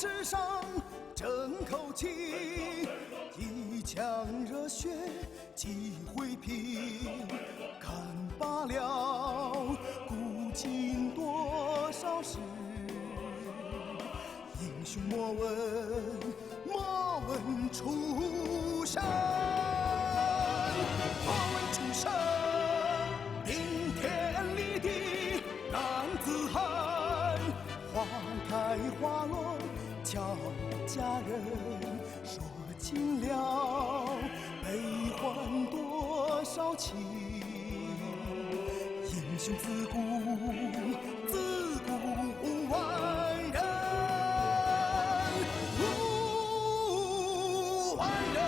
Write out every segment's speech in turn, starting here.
世上争口气，一腔热血几回平，看罢了古今多少事，英雄莫问出身，莫问出身，顶天立地男子汉，花开花落俏佳人，说尽了悲欢多少情，英雄自古万人，万人。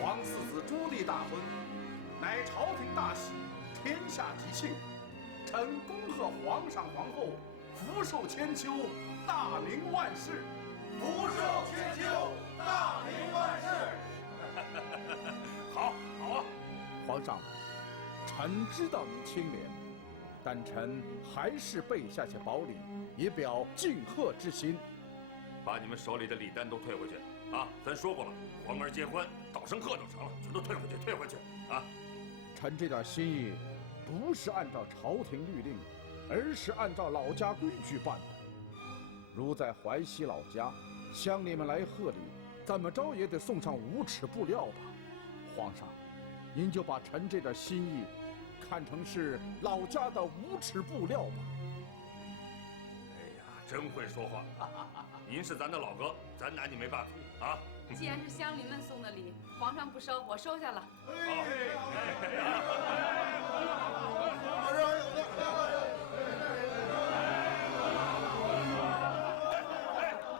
皇四子朱棣大婚，乃朝廷大喜，天下吉庆。臣恭贺皇上皇后福寿千秋，大明万世。福寿千秋，大明万世。好，好啊！皇上，臣知道你清廉，但臣还是备下些宝礼，以表敬贺之心。把你们手里的礼单都退回去啊！咱说过了，皇儿结婚，道声贺就成了，全都退回去，退回去啊！臣这点心意，不是按照朝廷律令，而是按照老家规矩办的。如在淮西老家，乡邻们来贺礼，怎么着也得送上5尺布料吧？皇上，您就把臣这点心意，看成是老家的5尺布料吧。真会说话！您是咱的老哥，咱拿你没办法啊！既然是乡邻们送的礼，皇上不收，我收下了。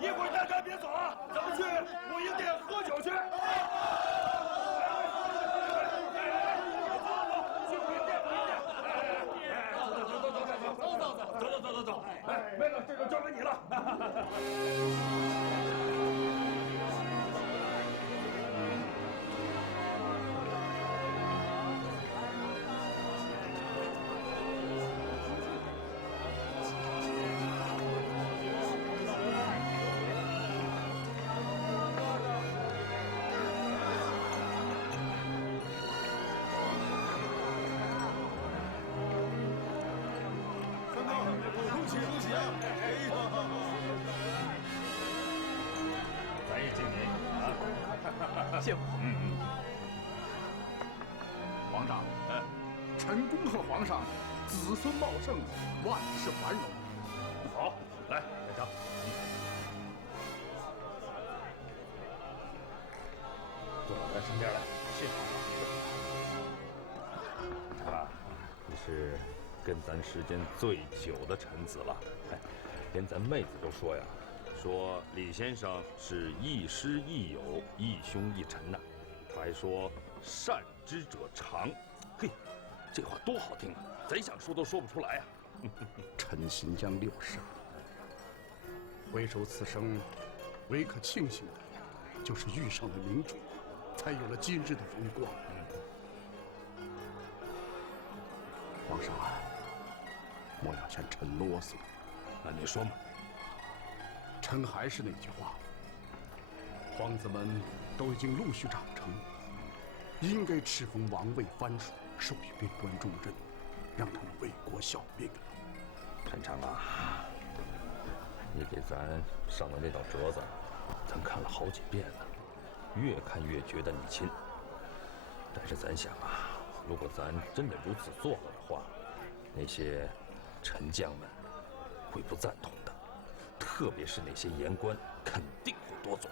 一会儿大家别走啊，咱们去武英殿喝酒去。走！哎，妹子，这就交给你了。咱也敬您啊！谢皇上，臣恭贺皇上子孙茂盛，万事繁荣。好，来，来张。坐到咱身边来。谢皇上。成了，你是跟咱时间最久的臣子了，连咱妹子都说呀。说李先生是亦师亦友，亦兄亦臣呐。他还说善之者长，嘿，这话多好听啊！怎想说都说不出来啊。臣行将6世，回首此生，唯可庆幸的，就是遇上了明主，才有了今日的荣光。皇上啊，莫要嫌臣啰嗦。那你说嘛。臣还是那句话，皇子们都已经陆续长成，应该敕封王位藩属，授予边关重任，让他们为国效命了。陈长啊，你给咱上的那道折子，咱看了好几遍了，越看越觉得你亲。但是咱想啊，如果咱真的如此做了的话，那些臣将们会不赞同的。特别是那些言官，肯定会多嘴。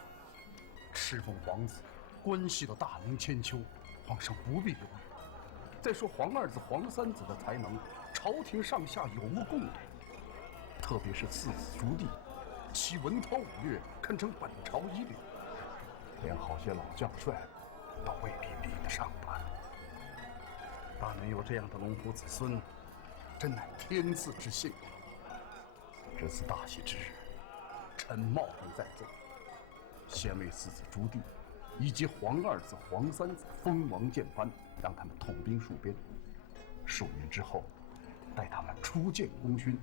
敕封皇子，关系到大明千秋，皇上不必犹豫。再说皇二子、皇三子的才能，朝廷上下有目共睹。特别是次子朱棣，其文韬武略堪称本朝一流，连好些老将帅倒未必比得上他。但能有这样的龙虎子孙，真乃天赐之幸。这次大喜之日，臣冒名在座，先为四子朱棣以及皇二子、皇三子封王建藩，让他们统兵戍边。数年之后，待他们初见功勋，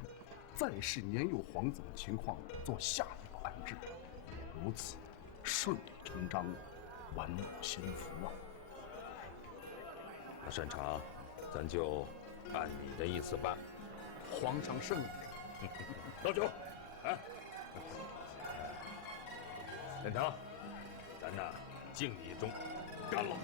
再视年幼皇子的情况，做下一步安置。如此，顺理成章，万物心服啊！那擅长，咱就按你的意思办。皇上圣明。倒酒，来。擅长，咱呐敬你一盅，干了。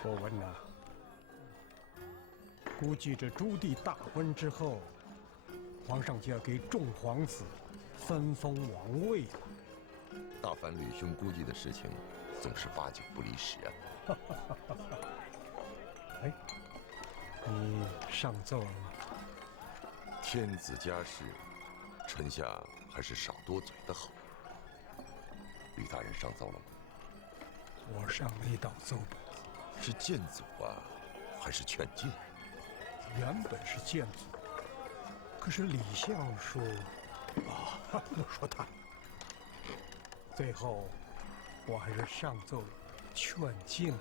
博文呐，估计这朱棣大婚之后，皇上就要给众皇子分封王位了。大凡吕兄估计的事情，总是8九不离10啊。哎，你上奏了吗？天子家事，臣下还是少多嘴的好。吕大人上奏了吗？我上了一道奏本。是谏阻啊，还是劝进？原本是谏阻，可是李相说，不说他。最后，我还是上奏劝进了。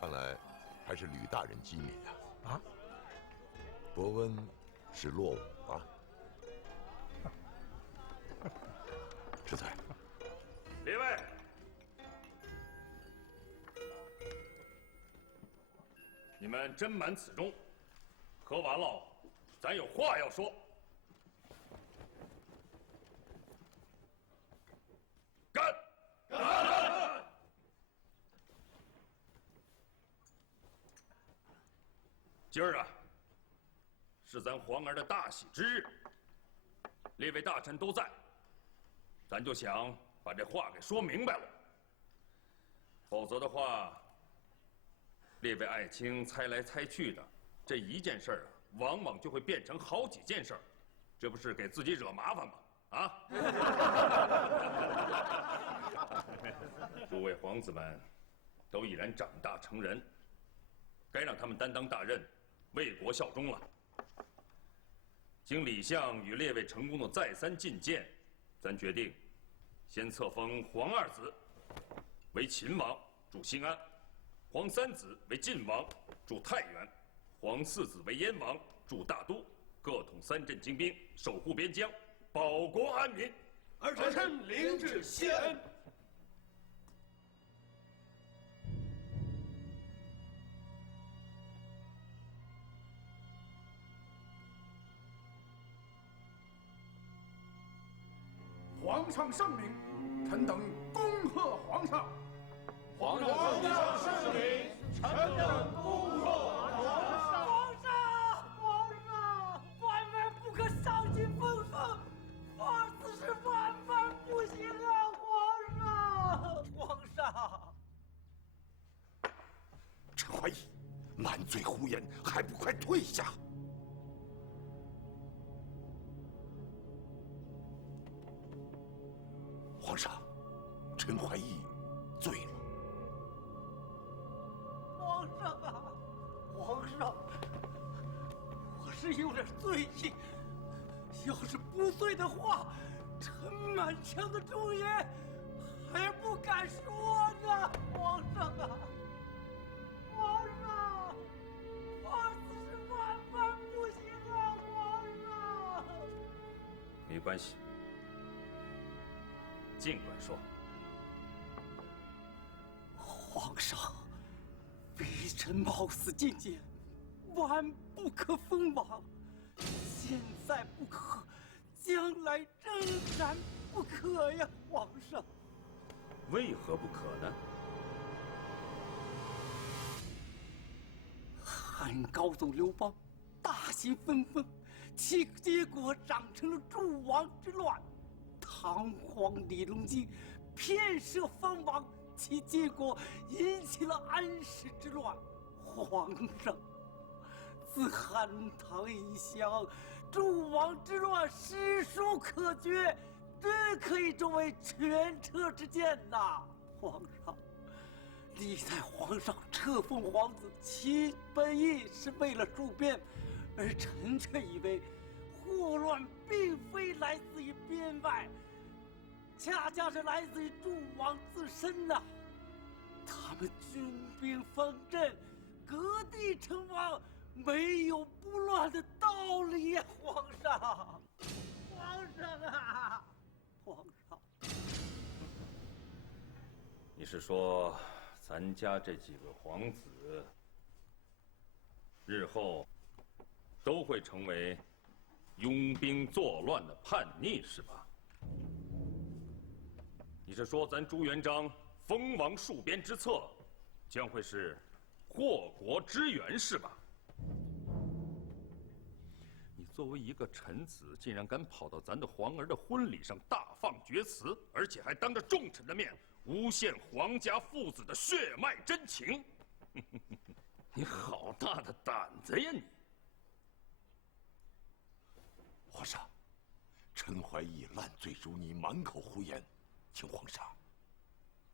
看来还是吕大人机敏啊！啊？伯温是落伍啊！志才，列位，你们斟满此盅，喝完了，咱有话要说。干！干！今儿啊，是咱皇儿的大喜之日，列位大臣都在，咱就想把这话给说明白了。否则的话，列位爱卿猜来猜去的，这一件事儿啊，往往就会变成好几件事儿，这不是给自己惹麻烦吗？啊！诸位皇子们，都已然长大成人，该让他们担当大任，为国效忠了。经李相与列位成功的再三进谏，咱决定，先册封皇二子为秦王，驻新安；皇三子为晋王，驻太原；皇四子为燕王，驻大都，各统3镇精兵，守护边疆，保国安民。儿臣领旨谢恩。皇上圣明，臣等恭贺皇上。皇上圣明，臣等恭贺皇上。皇上，万万不可丧尽封封，儿子是万万不行啊！皇上，陈怀义，满嘴胡言，还不快退下！皇上，陈怀义醉了。皇上啊，皇上，我是有点醉意，要是不醉的话，陈满腔的忠言还不敢说呢。皇上啊，皇上，儿子是万万不行啊！皇上，没关系，尽管说。皇上，微臣冒死进谏，万不可封王。现在不可，将来仍然不可呀！皇上，为何不可呢？汉高祖刘邦大兴分封，结果长成了纣王之乱。唐皇李隆基偏设封王，其结果引起了安史之乱。皇上，自汉唐以降，诸王之乱史书可决，真可以作为权车之鉴呐！皇上，历代皇上册封皇子，其本意是为了戍边，而臣却以为祸乱并非来自于边外，恰恰是来自于诸王自身呐！他们军兵方阵，割地称王，没有不乱的道理呀！皇上，皇上啊，皇上！你是说，咱家这几个皇子，日后都会成为拥兵作乱的叛逆，是吧？你是说，咱朱元璋封王戍边之策，将会是祸国之源，是吧？你作为一个臣子，竟然敢跑到咱的皇儿的婚礼上大放厥词，而且还当着众臣的面诬陷皇家父子的血脉真情，你好大的胆子呀你！皇上，陈怀义烂醉如泥，满口胡言，请皇上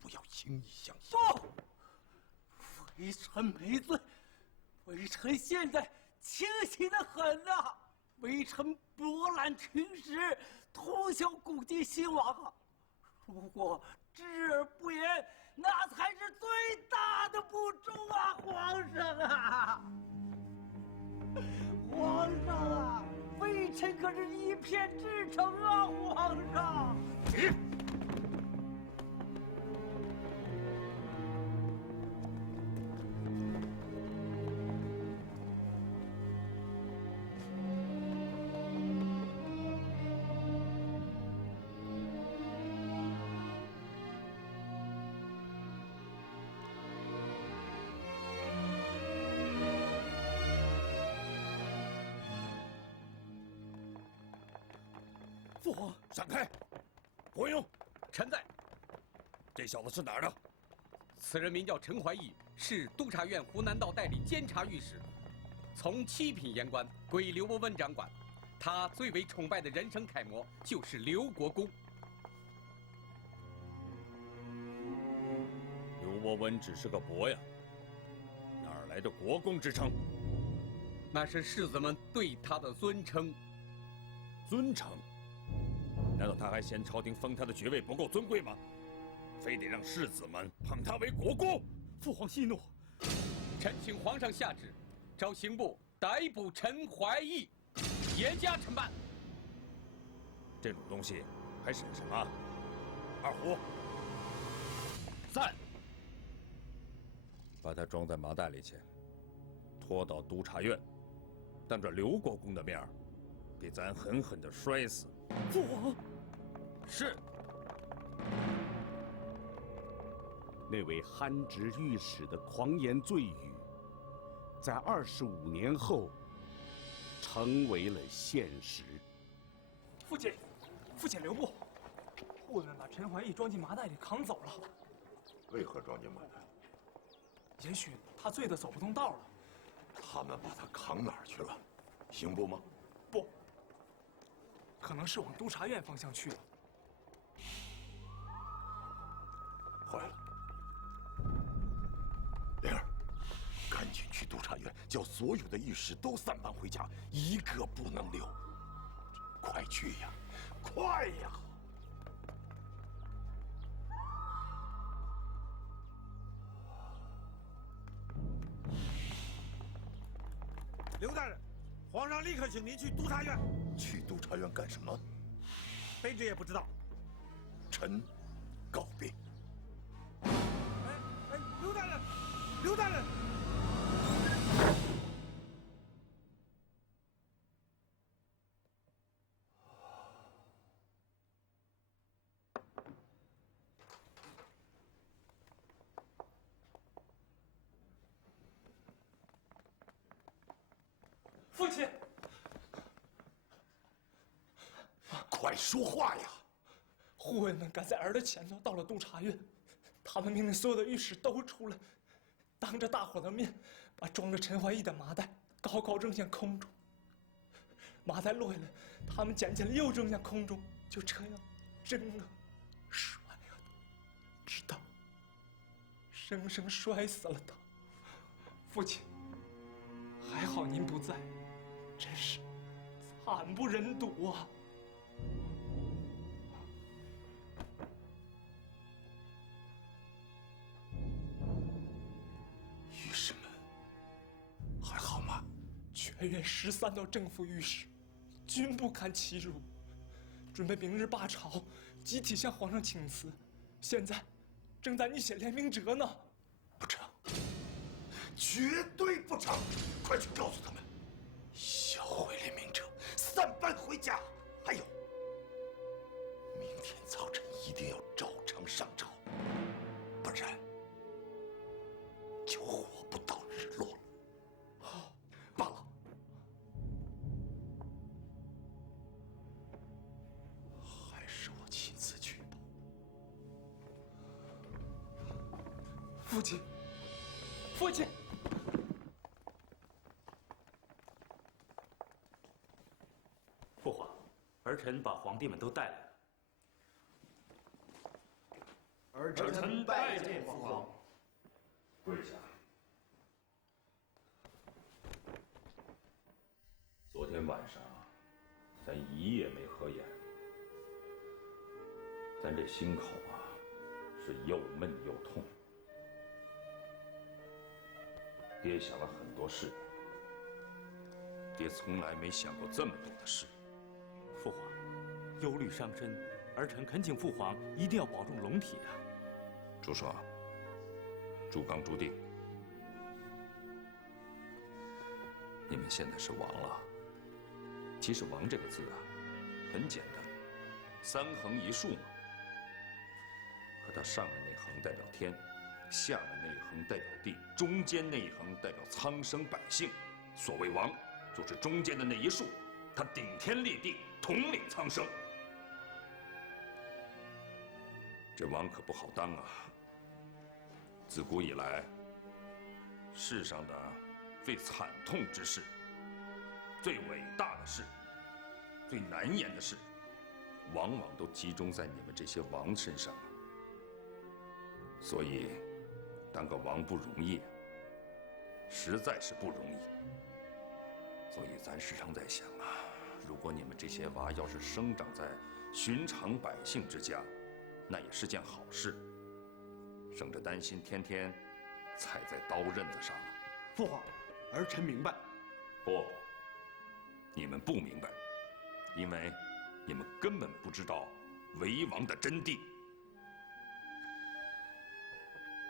不要轻易相信。不，微臣没罪，微臣现在清醒得很呐！微臣博览群史，通晓古今兴亡啊！如果知而不言，那才是最大的不忠啊！皇上啊，皇上啊，微臣可是一片至诚啊！皇上，父皇，闪开！国庸，臣在。这小子是哪儿的？此人名叫陈怀义，是督察院湖南道代理监察御史，从7品言官归刘伯温掌管。他最为崇拜的人生楷模就是刘国公。刘伯温只是个伯呀，哪儿来的国公之称？那是士子们对他的尊称。尊称？难道他还嫌朝廷封他的爵位不够尊贵吗？非得让士子们捧他为国公？父皇息怒，臣请皇上下旨，召刑部逮捕陈怀义，严加惩办。这种东西还审什么？二虎，在，把他装在麻袋里去，拖到督察院，当着刘国公的面儿，给咱狠狠地摔死。父皇，是。那位憨直御史的狂言醉语，在25年后成为了现实。父亲，父亲留步！护卫们把陈怀义装进麻袋里扛走了。为何装进麻袋？也许他醉得走不动道了。他们把他扛哪儿去了？刑部吗？不，可能是往督察院方向去了。坏了，灵儿，赶紧去督察院，叫所有的御史都散班回家，一个不能留。快去呀，快呀！刘大人，皇上立刻请您去督察院。去督察院干什么？卑职也不知道。臣告别。刘大人，刘大人。父亲，快说话呀！护卫们赶在儿的前头到了督察院，他们命令所有的御史都出来，当着大伙的面，把装着陈怀义的麻袋高高扔向空中。麻袋落下来，他们捡起来又扔向空中，就这样扔啊摔啊，直到生生摔死了他。父亲，还好您不在，真是惨不忍睹啊！御史们还好吗？全院13道正副御史，均不堪其辱，准备明日罢朝，集体向皇上请辞。现在正在拟写联名折呢。不成，绝对不成！快去告诉他们，销毁联名者，散班回家。还有，明天早晨一定要照常上朝，不然就活不到日落了。罢了，还是我亲自去吧。父亲，父亲！父皇，儿臣把皇帝们都带来了。儿臣拜见父皇。跪下。昨天晚上，咱一夜没合眼，咱这心口啊，是又闷又痛。爹想了很多事，爹从来没想过这么多的事。父皇，忧虑伤身，儿臣恳请父皇一定要保重龙体啊！朱爽，朱刚、朱定，你们现在是王了。其实“王”这个字啊，很简单，3横1竖嘛。可它上面那横代表天，下面那一横代表地，中间那一横代表苍生百姓。所谓王，就是中间的那一竖，它顶天立地，统领苍生。这王可不好当啊！自古以来，世上的最惨痛之事、最伟大的事、最难言的事，往往都集中在你们这些王身上。所以，当个王不容易，实在是不容易。所以咱时常在想啊，如果你们这些娃要是生长在寻常百姓之家，那也是件好事，省着担心天天踩在刀刃子上了。父皇，儿臣明白。不，你们不明白，因为你们根本不知道为王的真谛。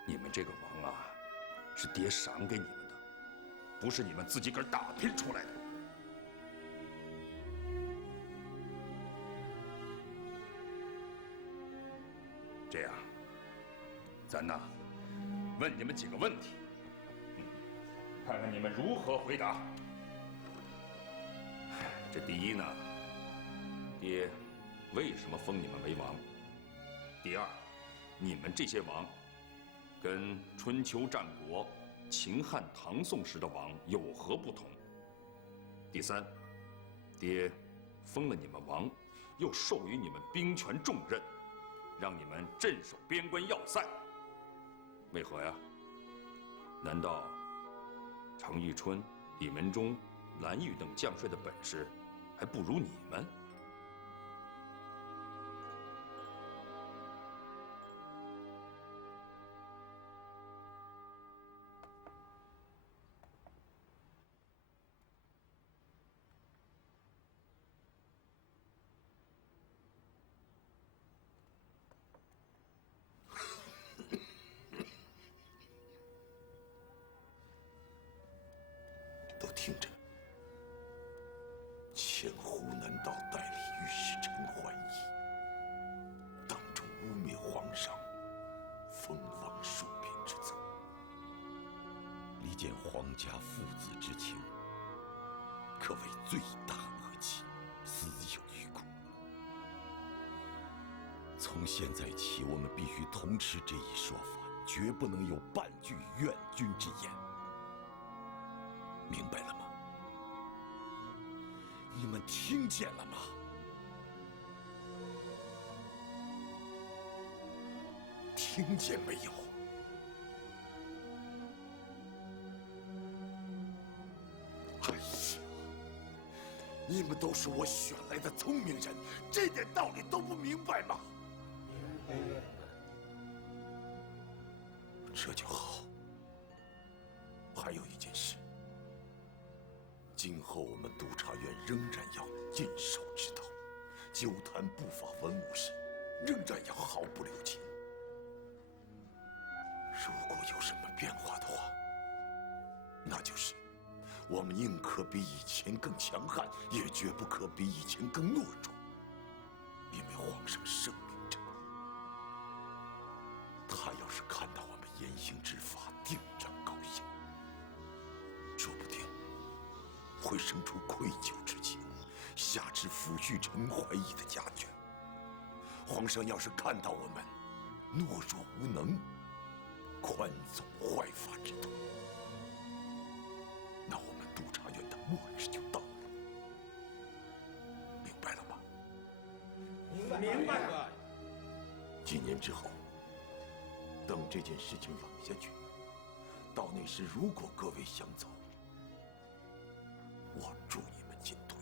你们这个王啊，是爹赏给你们的，不是你们自己个儿打拼出来的。这样，咱呐，问你们几个问题，看看你们如何回答。这第一呢，爹为什么封你们为王？第二，你们这些王跟春秋战国、秦汉唐宋时的王有何不同？第三，爹封了你们王，又授予你们兵权重任，让你们镇守边关要塞，为何呀？难道程玉春、李文忠、蓝玉等将帅的本事还不如你们？都听着，前湖南道代理御史陈怀义当众污蔑皇上，封王戍边之策，离间皇家父子之情，可谓罪大恶极，死有余辜。从从现在起，我们必须同持这一说法，绝不能有半句怨君之言。明白了吗？你们听见了吗？听见没有？哎呀，你们都是我选来的聪明人，这点道理都不明白吗？这就好。还有一件事，今后我们督察院仍然要尽守之道，纠谈不法文物时，仍然要毫不留情。如果有什么变化的话，那就是我们宁可比以前更强悍，也绝不可比以前更懦弱，因为皇上圣明着，他要是看到我们严刑执法，定然高兴，说不定会生出愧疚之情，下旨抚恤陈怀义的家眷。皇上要是看到我们懦弱无能，宽纵坏法之徒，那我们督察院的末日就到了。明白了吗？明白了。几年之后，等这件事情冷下去，到那时如果各位想走，我助你们进退。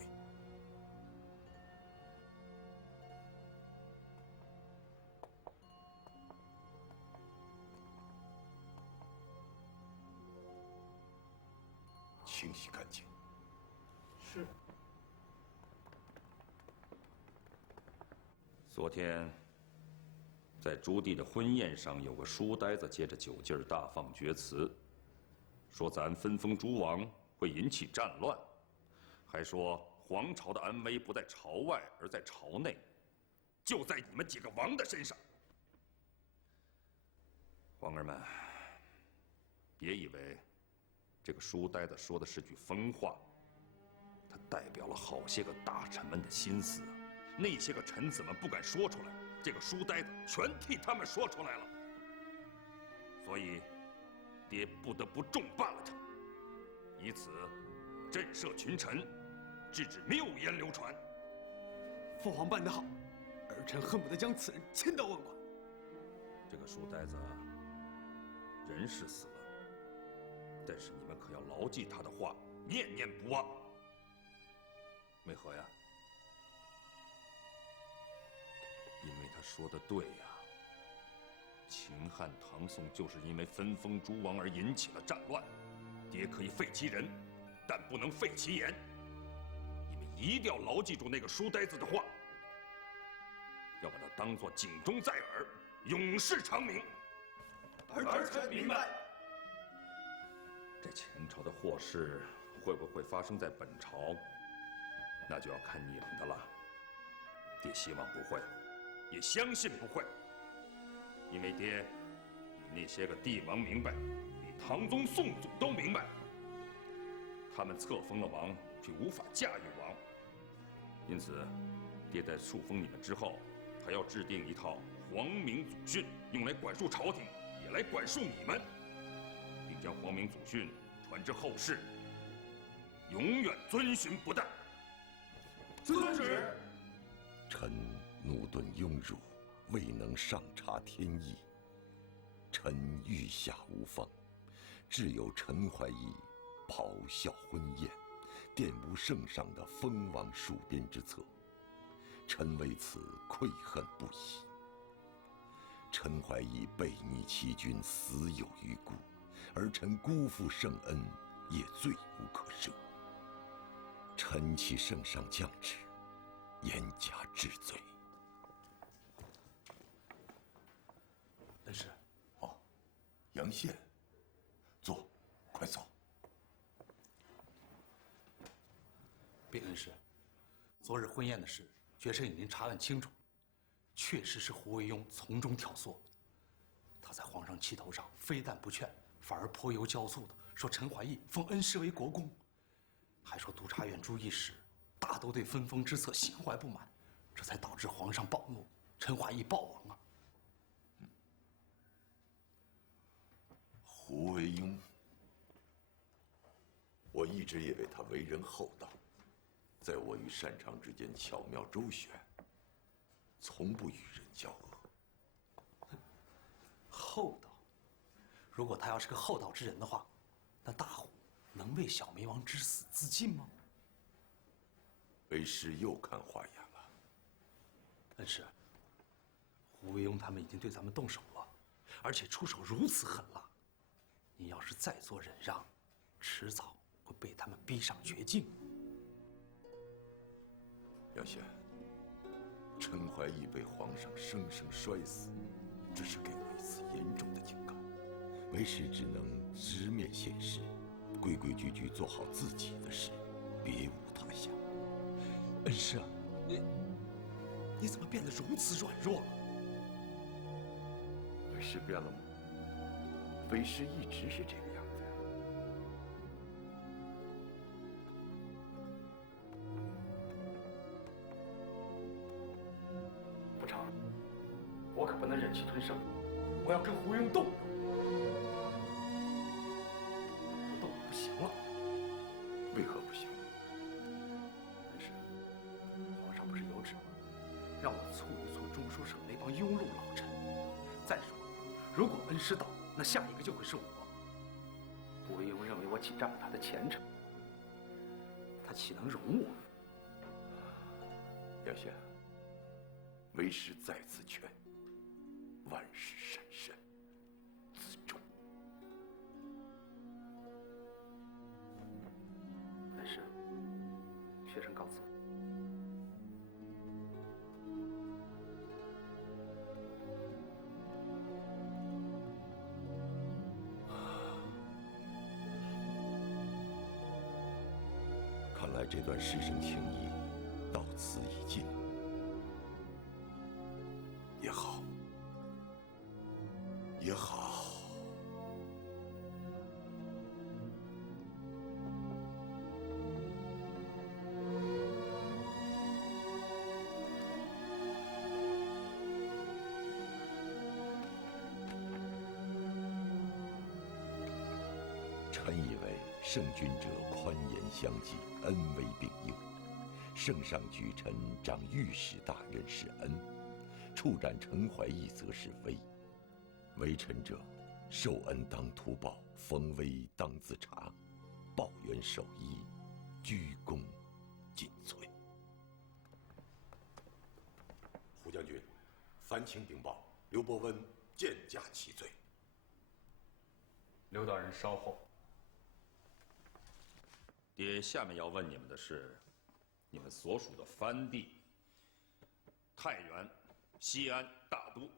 清洗干净。是。昨天，在朱棣的婚宴上，有个书呆子借着酒劲儿大放厥词，说咱分封诸王会引起战乱，还说皇朝的安危不在朝外，而在朝内，就在你们几个王的身上。皇儿们，别以为这个书呆子说的是句疯话，他代表了好些个大臣们的心思。那些个臣子们不敢说出来，这个书呆子全替他们说出来了。所以，爹不得不重办了他，以此震慑群臣，制止谬言流传。父皇办得好，儿臣恨不得将此人千刀万剐。这个书呆子人是死了，但是你们可要牢记他的话，念念不忘。为何呀？因为他说的对呀。秦汉唐宋就是因为分封诸王而引起了战乱，爹可以废其人，但不能废其言。你们一定要牢记住那个书呆子的话，要把它当作警钟在耳，永世长鸣。儿臣明白。这前朝的祸事会不会发生在本朝，那就要看你们的了。爹希望不会，也相信不会，因为爹比那些个帝王明白，比唐宗宋祖都明白。他们册封了王，却无法驾驭王，因此，爹在树封你们之后，还要制定一套皇明祖训，用来管束朝廷，也来管束你们，并将皇明祖训传至后世，永远遵循不怠。遵旨。臣怒顿庸辱，未能上察天意。臣御下无方，只有陈怀义咆哮婚宴，玷污圣上的封王戍边之策。臣为此愧恨不已。陈怀义背逆欺君，死有余辜，而臣辜负圣恩，也罪无可赦。臣启圣上降旨，严加治罪。恩师，哦，杨宪，坐，快坐。禀恩师，昨日婚宴的事，绝臣已经查问清楚，确实是胡惟庸从中挑唆。他在皇上气头上，非但不劝，反而泼油浇醋的说陈怀义封恩师为国公，还说督察院诸议使大都对分封之策心怀不满，这才导致皇上暴怒，陈怀义暴亡啊！胡惟庸，我一直以为他为人厚道，在我与擅长之间巧妙周旋，从不与人交恶。厚道？如果他要是个厚道之人的话，那大虎能为小梅王之死自尽吗？为师又看花眼了。恩师，胡惟庸他们已经对咱们动手了，而且出手如此狠辣。你要是再做忍让，迟早会被他们逼上绝境。杨贤，陈怀义被皇上生生摔死，这是给我一次严重的警告。为师只能直面现实，规规矩矩做好自己的事，别无他想。恩师，你怎么变得如此软弱了？为师变了吗？为师一直是这个样子。不成，我可不能忍气吞声，我要跟胡庸斗。不斗不行了。为何不行？恩师，皇上不是有旨吗？让我促一促中书省那帮庸碌老臣。再说，如果恩师倒，那下一个就会是我。胡惟庸认为我挤占了他的前程，他岂能容我？杨贤，为师再次劝，万事审慎，自重。恩师，学生告辞。看来这段师生情谊到此已尽。也好，也好。臣以为圣君者宽严相济，恩威并佑。圣上举臣掌御史大任是恩，处斩陈怀义则是威。为臣者，受恩当图报，逢危当自察，报怨守义，居功尽瘁。胡将军，凡情禀报，刘伯温见驾其罪。刘大人稍后。爹，下面要问你们的是，你们所属的藩地太原、西安、大都，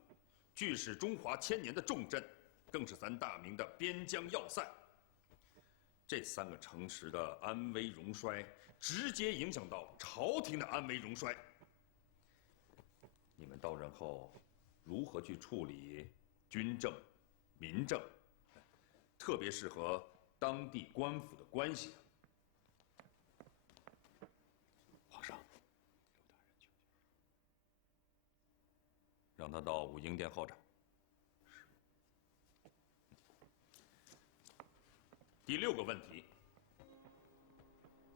俱是中华千年的重镇，更是咱大明的边疆要塞。这3个城池的安危荣衰，直接影响到朝廷的安危荣衰。你们到任后，如何去处理军政、民政，特别是和当地官府的关系？皇上，让他到武英殿候着。第6个问题，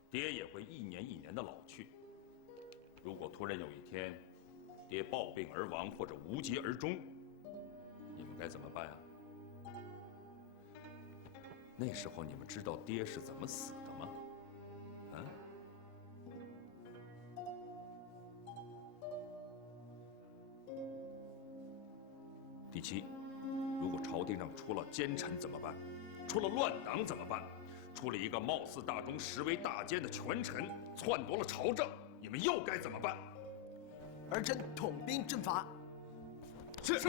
爹也会一年一年的老去。如果突然有一天，爹暴病而亡或者无疾而终，你们该怎么办啊？那时候你们知道爹是怎么死的吗？啊？第7，如果朝廷上出了奸臣怎么办？出了乱党怎么办？出了一个貌似大忠实为大奸的权臣，篡夺了朝政，你们又该怎么办？儿臣统兵征伐。是。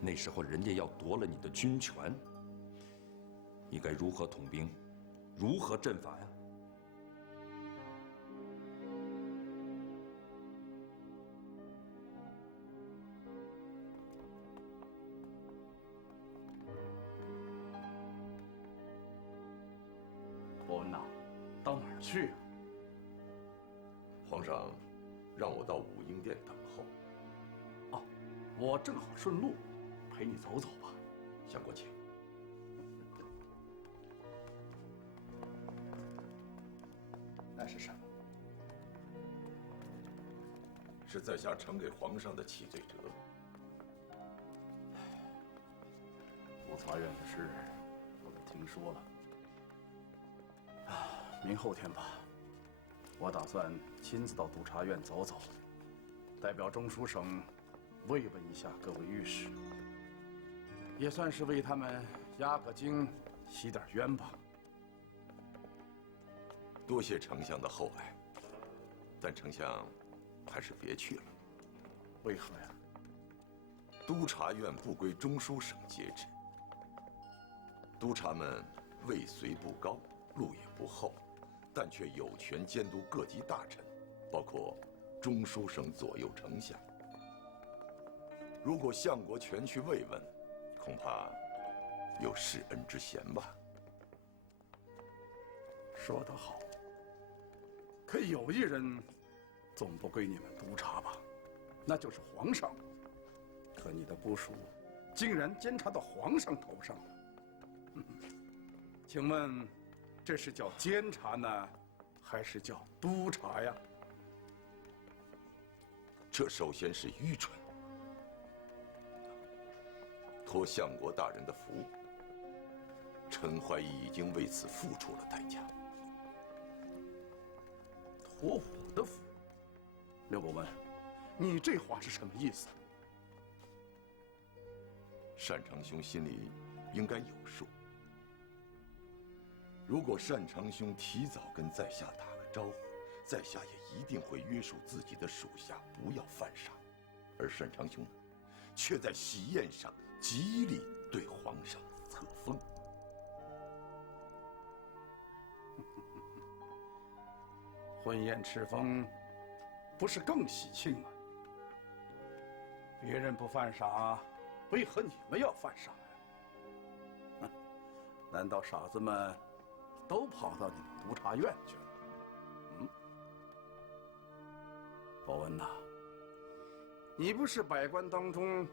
那时候人家要夺了你的军权，你该如何统兵，如何阵法呀？伯恩呐，到哪儿去啊？皇上让我到武英廷殿等候。哦，我正好顺路，陪你走走吧。相国请。那是什么？是在下呈给皇上的启罪折。督察院的事，我都听说了。明后天吧，我打算亲自到督察院走走，代表中书省慰问一下各位御史，也算是为他们压个惊、洗点冤吧。多谢丞相的厚爱，但丞相还是别去了。为何呀？督察院不归中书省节制，督察们位虽不高，禄也不厚，但却有权监督各级大臣，包括中书省左右丞相。如果相国全去慰问，恐怕有失恩之嫌吧。说得好。可有一人，总不归你们督察吧？那就是皇上。可你的部属，竟然监察到皇上头上了。请问，这是叫监察呢，还是叫督察呀？这首先是愚蠢。托相国大人的福，陈怀义已经为此付出了代价。托我的福，刘伯温，你这话是什么意思？单长兄心里应该有数。如果单长兄提早跟在下打个招呼，在下也一定会约束自己的属下不要犯傻。而单长兄呢，却在喜宴上极力对皇上册封。婚宴敕封，不是更喜庆吗？别人不犯傻，为何你们要犯傻呀？难道傻子们都跑到你们督察院去了？伯温呐，你不是百官当中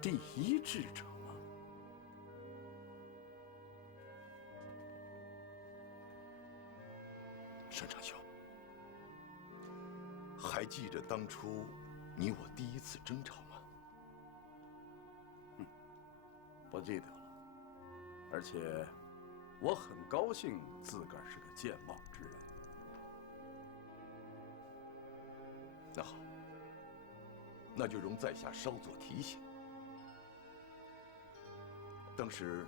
第一智者吗？单长兄，还记着当初你我第一次争吵吗？不记得了。而且，我很高兴自个儿是个健忘之人。那好，那就容在下稍作提醒。当时，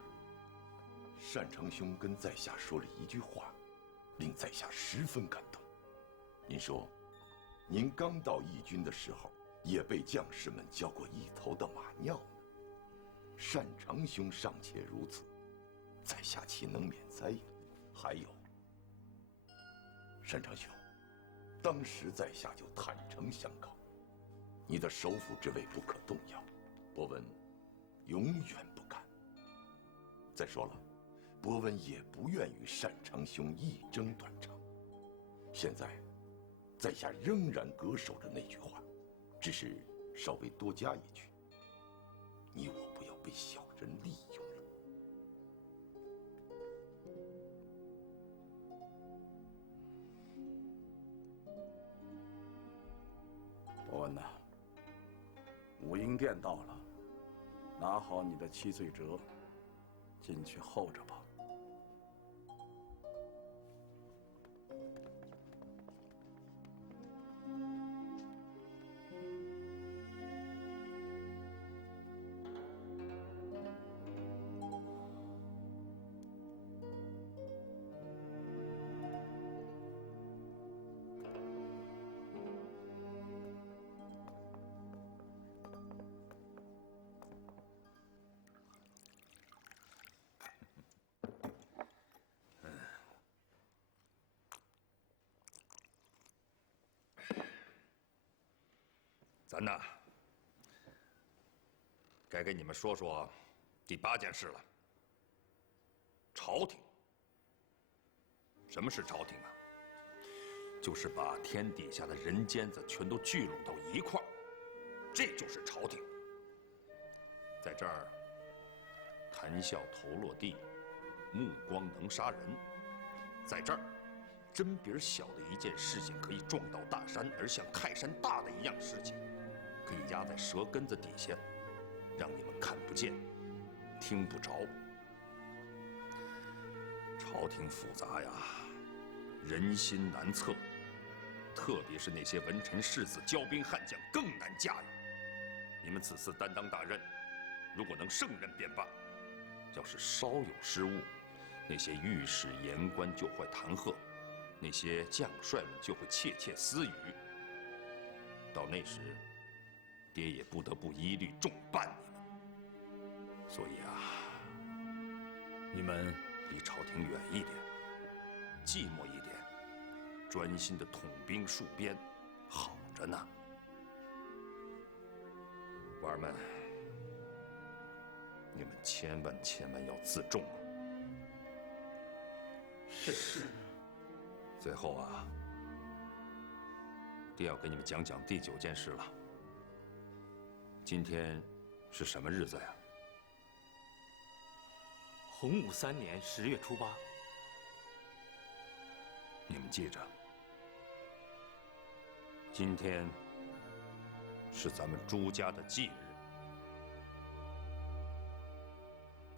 单长兄跟在下说了一句话，令在下十分感动。您说，您刚到义军的时候，也被将士们浇过一头的马尿呢。单长兄尚且如此，在下岂能免灾？还有，单长兄，当时在下就坦诚相告，你的首辅之位不可动摇，伯温永远不敢。再说了，伯温也不愿与单长兄一争断肠。现在，在下仍然恪守着那句话，只是稍微多加一句：你我不要被小人利用了。伯温呐，武英殿到了，拿好你的七罪折，进去候着吧。咱呐，该给你们说说第8件事了。朝廷。什么是朝廷啊？就是把天底下的人尖子全都聚拢到一块儿，这就是朝廷。在这儿，谈笑头落地，目光能杀人；在这儿，针鼻小的一件事情可以撞倒大山，而像泰山大的一样事情，可以压在舌根子底下，让你们看不见，听不着。朝廷复杂呀，人心难测，特别是那些文臣士子、骄兵悍将更难驾驭。你们此次担当大任，如果能胜任便罢；要是稍有失误，那些御史言官就会弹劾，那些将帅们就会窃窃私语。到那时，爹也不得不一律重办你们。所以啊，你们离朝廷远一点，寂寞一点，专心的统兵戍边，好着呢。娃儿们，你们千万要自重啊！是。最后啊，爹要给你们讲讲第9件事了。今天是什么日子呀？洪武3年10月初8。你们记着，今天是咱们朱家的忌日。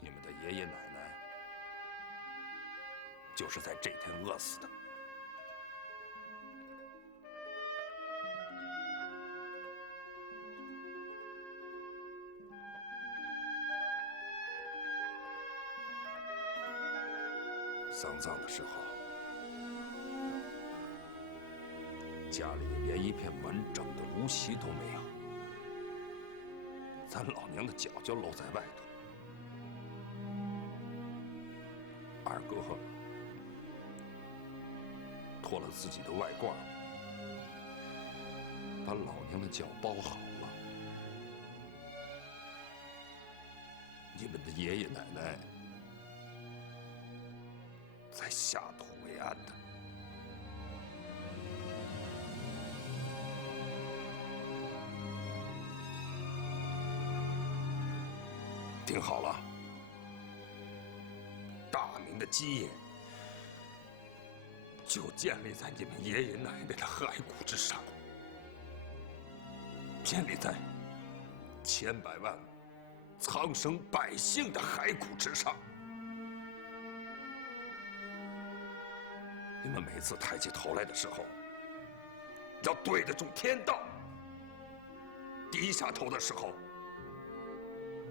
你们的爷爷奶奶就是在这天饿死的。丧葬的时候，家里连一片完整的芦席都没有，咱老娘的脚就露在外头。二哥脱了自己的外褂，把老娘的脚包好了。你们的爷爷奶奶才下土为安的。听好了，大明的基业就建立在你们爷爷奶奶的骸骨之上，建立在千百万苍生百姓的骸骨之上。你们每次抬起头来的时候，要对得住天道；低下头的时候，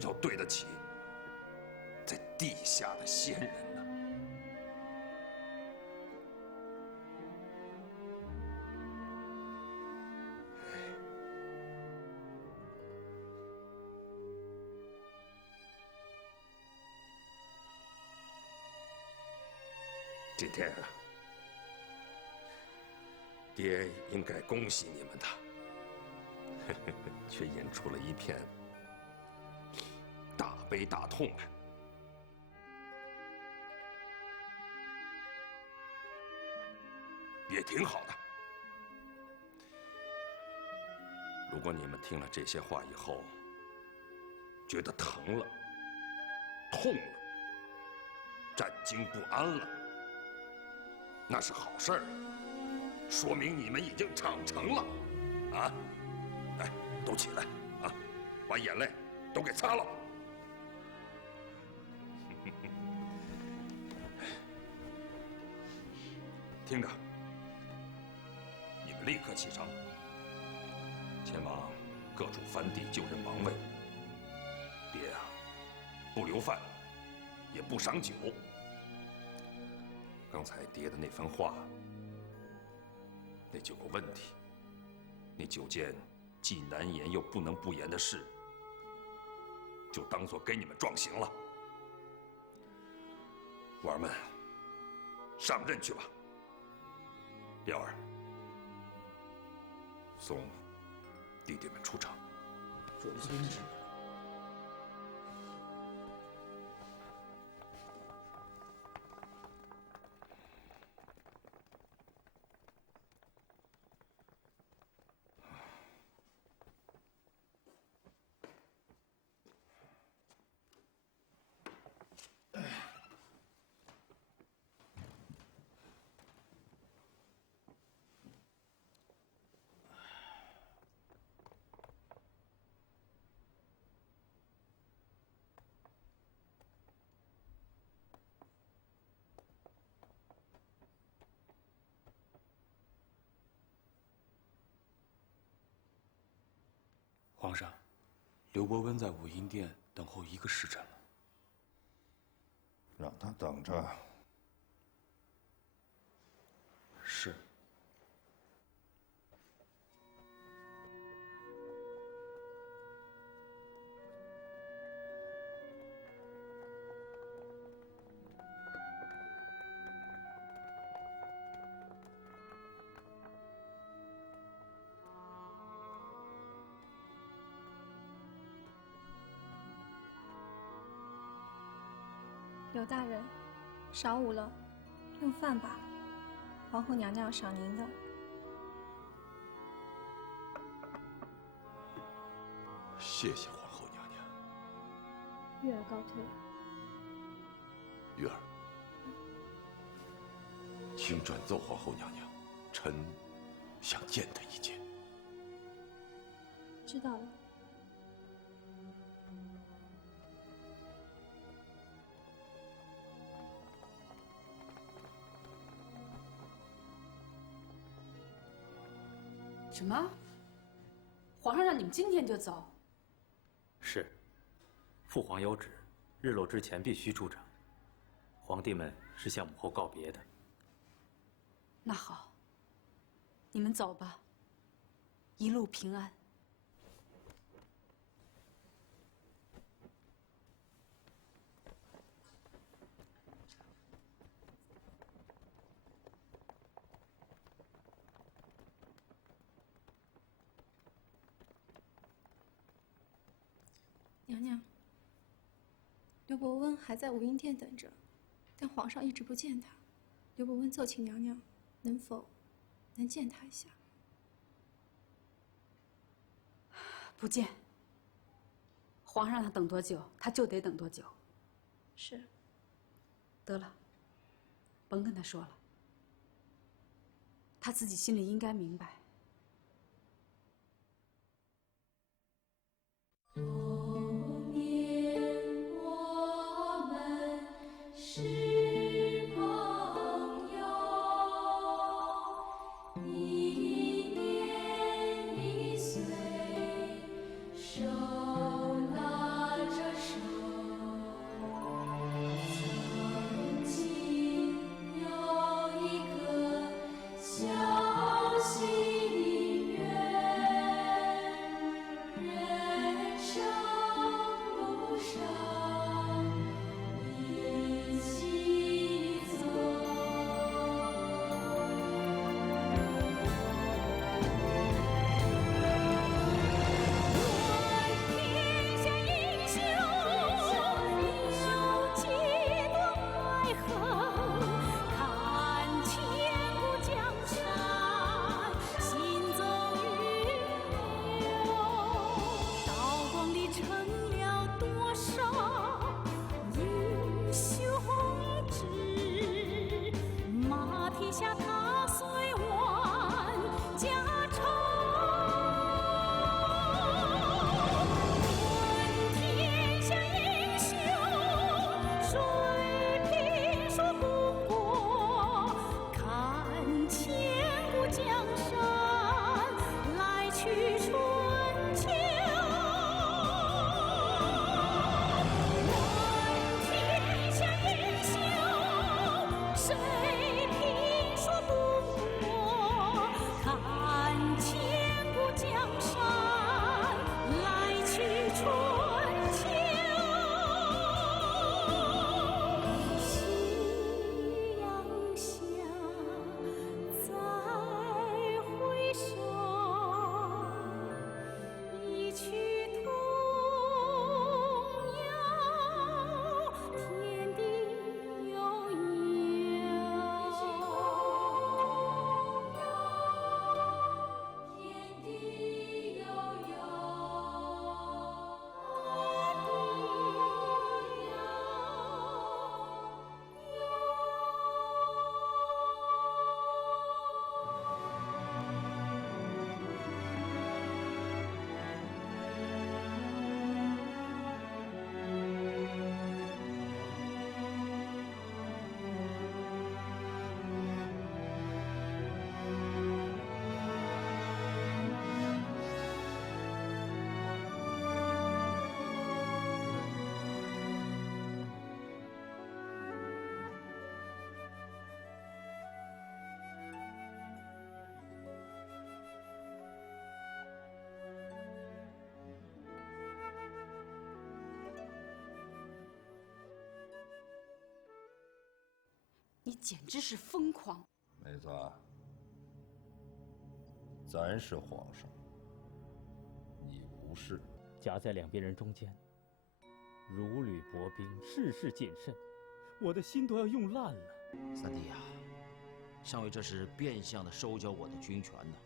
要对得起在地下的先人呢。今天啊，爹应该恭喜你们的，却引出了一片大悲大痛来。也挺好的。如果你们听了这些话以后，觉得疼了、痛了、战惊不安了，那是好事儿，说明你们已经长成了，啊！来，都起来，啊，把眼泪都给擦了。听着，你们立刻启程，前往各处藩地就任王位。爹啊，不留饭，也不赏酒。刚才爹的那番话，那9个问题，那9件既难言又不能不言的事，就当作给你们壮行了。娃儿们，上阵去吧。彪儿，送弟弟们出场。准孙子。皇上，刘伯温在武英殿等候1个时辰了。让他等着。是。刘大人，晌午了，用饭吧。皇后娘娘赏您的。谢谢皇后娘娘。月儿告退。月儿，请转奏皇后娘娘，臣想见她一见。知道了。什么？皇上让你们今天就走？是，父皇有旨，日落之前必须出城。皇帝们是向母后告别的。那好，你们走吧，一路平安。娘娘，刘伯温还在武英殿等着，但皇上一直不见他。刘伯温奏请娘娘，能否能见他一下？不见。皇上让他等多久，他就得等多久。是。得了，甭跟他说了，他自己心里应该明白。小心愿，人生。你简直是疯狂！梅子，咱是皇上，你不是。夹在两边人中间，如履薄冰，事事谨慎，我的心都要用烂了。三弟呀，上尉这是变相的收缴我的军权呢。